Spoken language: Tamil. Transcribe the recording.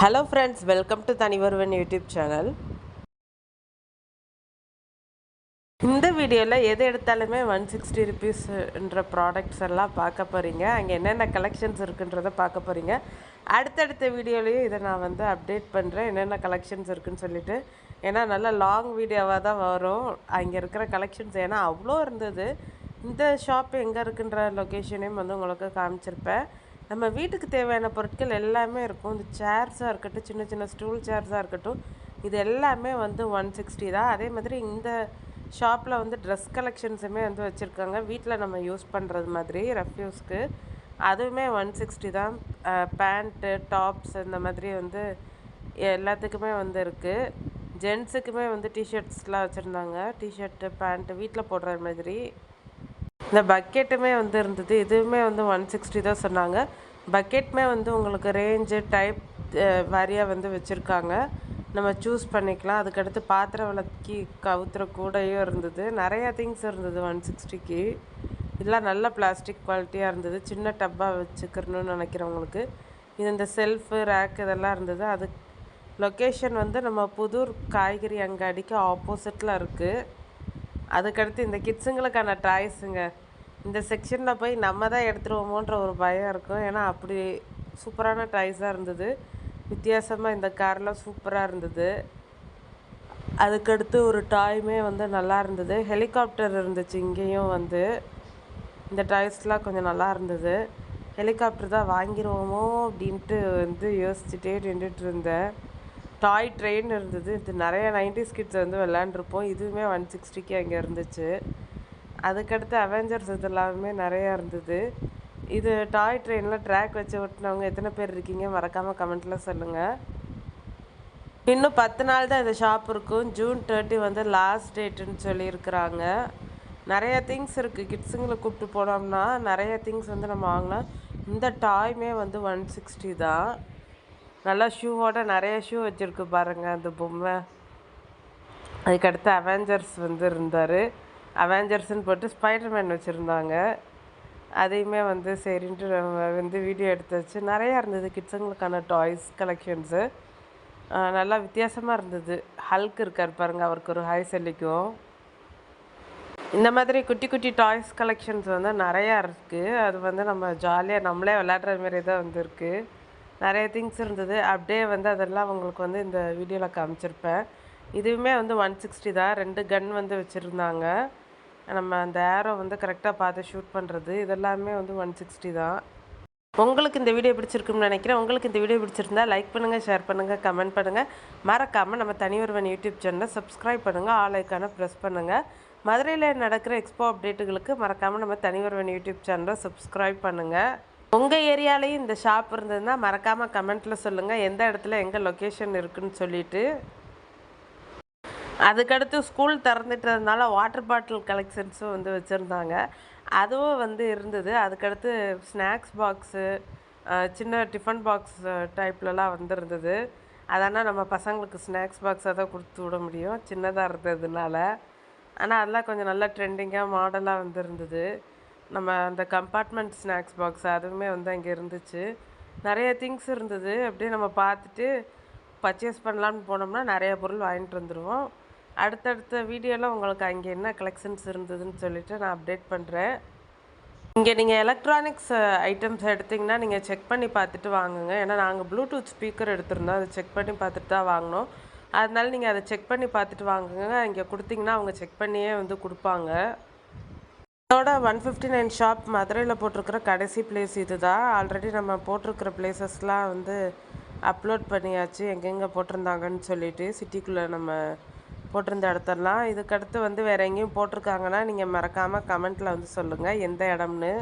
Hello friends, welcome to Thanivaruvan YouTube channel. இந்த வீடியோவில் எது எடுத்தாலுமே 160 ருபீஸ்ன்ற ப்ராடக்ட்ஸ் எல்லாம் பார்க்க போகிறீங்க. அங்கே என்னென்ன கலெக்ஷன்ஸ் இருக்குன்றதை பார்க்க போகிறீங்க. அடுத்தடுத்த வீடியோலையும் இதை நான் அப்டேட் பண்ணுறேன், என்னென்ன கலெக்ஷன்ஸ் இருக்குதுன்னு சொல்லிட்டு. ஏன்னா நல்ல லாங் வீடியோவாக தான் வரும் அங்கே இருக்கிற கலெக்ஷன்ஸ், ஏன்னா அவ்வளோ இருந்தது. இந்த ஷாப் எங்கே இருக்குன்ற லொக்கேஷனையும் உங்களுக்கு காமிச்சிருப்பேன். நம்ம வீட்டுக்கு தேவையான பொருட்கள் எல்லாமே இருக்கும். இந்த சேர்ஸாக இருக்கட்டும், சின்ன சின்ன ஸ்டூல் சேர்ஸாக இருக்கட்டும், இது எல்லாமே 160 தான். அதே மாதிரி இந்த ஷாப்பில் ட்ரெஸ் கலெக்ஷன்ஸுமே வச்சுருக்காங்க. வீட்டில் நம்ம யூஸ் பண்ணுறது மாதிரி ரெஃப்யூஸ்க்கு அதுவுமே 160 தான். பேண்ட்டு, டாப்ஸ் இந்த மாதிரி எல்லாத்துக்குமே இருக்குது. ஜென்ஸுக்குமே டிஷர்ட்ஸ்லாம் வச்சுருந்தாங்க. டிஷர்ட்டு, பேண்ட்டு வீட்டில் போடுற மாதிரி. இந்த பக்கெட்டுமே இருந்தது. இதுவுமே 160 தான் சொன்னாங்க. பக்கெட்டுமே உங்களுக்கு ரேஞ்சு டைப் வாரியாக வச்சுருக்காங்க. நம்ம சூஸ் பண்ணிக்கலாம். அதுக்கடுத்து பாத்திரம் விளக்கி கவுத்துற கூடையும் இருந்தது. நிறையா திங்ஸ் இருந்தது 160க்கு. இதெல்லாம் நல்ல பிளாஸ்டிக் குவாலிட்டியாக இருந்தது. சின்ன டப்பாக வச்சுக்கிறணும்னு நினைக்கிறவங்களுக்கு. இது இந்த செல்ஃபு, ரேக் இதெல்லாம் இருந்தது. அது லொக்கேஷன் நம்ம புதூர் காய்கறி அங்காடிக்கு ஆப்போசிட்டில் இருக்குது. அதுக்கடுத்து இந்த கிட்ஸுங்களுக்கான டாய்ஸுங்க. இந்த செக்ஷனில் போய் நம்ம தான் எடுத்துருவோமோன்ற ஒரு பயம் இருக்கும். ஏன்னா அப்படி சூப்பரான டாய்ஸாக இருந்தது. வித்தியாசமாக இந்த கார்லாம் சூப்பராக இருந்தது. அதுக்கடுத்து ஒரு டாயுமே நல்லா இருந்தது. ஹெலிகாப்டர் இருந்துச்சு இங்கேயும். இந்த டாய்ஸ்லாம் கொஞ்சம் நல்லா இருந்தது. ஹெலிகாப்டர் தான் வாங்கிடுவோமோ அப்படின்ட்டு யோசிச்சுட்டே நின்றுட்டு இருந்தேன். டாய் ட்ரெயின் இருந்தது. இது நிறைய 90s கிட்ஸ் விளாண்டுருப்போம். இதுவுமே 160க்கு அங்கே இருந்துச்சு. அதுக்கடுத்து அவெஞ்சர்ஸ் இது எல்லாமே நிறையா இருந்தது. இது டாய் ட்ரெயினில் ட்ராக் வச்சு ஓட்டினவங்க எத்தனை பேர் இருக்கீங்க மறக்காமல் கமெண்ட்டில் சொல்லுங்கள். இன்னும் 10 நாள் தான் இந்த ஷாப் இருக்கும். ஜூன் 30 லாஸ்ட் டேட்டுன்னு சொல்லியிருக்கிறாங்க. நிறையா திங்ஸ் இருக்குது. கிட்ஸுங்களை கூப்பிட்டு போனோம்னா நிறைய திங்ஸ் நம்ம வாங்கலாம். இந்த டாயுமே 160 தான். நல்லா ஷூவோட நிறைய ஷூ வச்சுருக்கு பாருங்கள் அந்த பொம்மை. அதுக்கடுத்து அவெஞ்சர்ஸ் இருந்தார். அவெஞ்சர்ஸ்ன்னு போட்டு ஸ்பைடர்மேன் வச்சுருந்தாங்க. அதையுமே சரின்ட்டு நம்ம வீடியோ எடுத்து வச்சு நிறையா இருந்தது கிட்ஸுங்களுக்கான டாய்ஸ் கலெக்ஷன்ஸு. நல்லா வித்தியாசமாக இருந்தது. ஹல்க் இருக்கார் பாருங்கள், அவருக்கு ஒரு ஹாய் சொல்லிக்கும். இந்த மாதிரி குட்டி குட்டி டாய்ஸ் கலெக்ஷன்ஸ் நிறையா இருக்குது. அது நம்ம ஜாலியாக நம்மளே விளையாடுற மாரி தான் இருக்குது. நிறைய திங்ஸ் இருந்தது. அப்படியே அதெல்லாம் உங்களுக்கு இந்த வீடியோவில் காமிச்சிருப்பேன். இதுவுமே 160 தான். 2 கன் வச்சுருந்தாங்க. நம்ம அந்த ஏரோ கரெக்டாக பார்த்து ஷூட் பண்ணுறது. இதெல்லாமே 160 தான். உங்களுக்கு இந்த வீடியோ பிடிச்சிருக்குன்னு நினைக்கிறேன். உங்களுக்கு இந்த வீடியோ பிடிச்சிருந்தா லைக் பண்ணுங்கள், ஷேர் பண்ணுங்கள், கமெண்ட் பண்ணுங்கள். மறக்காமல் நம்ம தனிவருவன் யூடியூப் சேனலை சப்ஸ்கிரைப் பண்ணுங்கள், ஆல் ஐக்கானை ப்ரெஸ் பண்ணுங்கள். மதுரையில் நடக்கிற எக்ஸ்போ அப்டேட்டுகளுக்கு மறக்காமல் நம்ம தனிவருவன் யூடியூப் சேனலை சப்ஸ்கிரைப் பண்ணுங்கள். உங்கள் ஏரியாலேயும் இந்த ஷாப் இருந்ததுன்னா மறக்காமல் கமெண்ட்டில் சொல்லுங்கள், எந்த இடத்துல எங்கே லொக்கேஷன் இருக்குதுன்னு சொல்லிவிட்டு. அதுக்கடுத்து ஸ்கூல் திறந்துட்டதுனால வாட்டர் பாட்டில் கலெக்ஷன்ஸும் வச்சுருந்தாங்க. அதுவும் இருந்தது. அதுக்கடுத்து ஸ்நாக்ஸ் பாக்ஸு, சின்ன டிஃபன் பாக்ஸ் டைப்லலாம் இருந்தது. அதனால் நம்ம பசங்களுக்கு ஸ்நாக்ஸ் பாக்ஸாக தான் கொடுத்து விட முடியும், சின்னதாக இருந்ததுனால. ஆனால் அதெல்லாம் கொஞ்சம் நல்லா ட்ரெண்டிங்காக மாடலாக இருந்தது. நம்ம அந்த கம்பார்ட்மெண்ட் ஸ்நாக்ஸ் பாக்ஸ் அதுவுமே அங்கே இருந்துச்சு. நிறைய திங்ஸ் இருந்தது. அப்படியே நம்ம பார்த்துட்டு பர்ச்சேஸ் பண்ணலான்னு போனோம்னா நிறைய பொருள் வாங்கிட்டு வந்துடுவோம். அடுத்தடுத்த வீடியோவில் உங்களுக்கு அங்கே என்ன கலெக்ஷன்ஸ் இருந்ததுன்னு சொல்லிவிட்டு நான் அப்டேட் பண்ணுறேன். இங்கே நீங்கள் எலக்ட்ரானிக்ஸ் ஐட்டம்ஸ் எடுத்திங்கன்னா நீங்கள் செக் பண்ணி பார்த்துட்டு வாங்குங்க. ஏன்னா நாங்கள் ப்ளூடூத் ஸ்பீக்கர் எடுத்திருந்தோம். அதை செக் பண்ணி பார்த்துட்டு தான் வாங்கினோம். அதனால நீங்கள் அதை செக் பண்ணி பார்த்துட்டு வாங்குங்க. இங்கே கொடுத்திங்கன்னா அவங்க செக் பண்ணியே கொடுப்பாங்க. இதோட 159 ஷாப் மதுரையில் போட்டிருக்கிற கடைசி பிளேஸ் இது தான். ஆல்ரெடி நம்ம போட்டிருக்கிற பிளேசஸ்லாம் அப்லோட் பண்ணியாச்சு, எங்கெங்கே போட்டிருந்தாங்கன்னு சொல்லிட்டு. சிட்டிக்குள்ளே நம்ம போட்டிருந்த இடத்தெல்லாம். இதுக்கடுத்து வேறு எங்கேயும் போட்டிருக்காங்கன்னா நீங்கள் மறக்காமல் கமெண்ட்டில் சொல்லுங்கள் எந்த இடம்னு.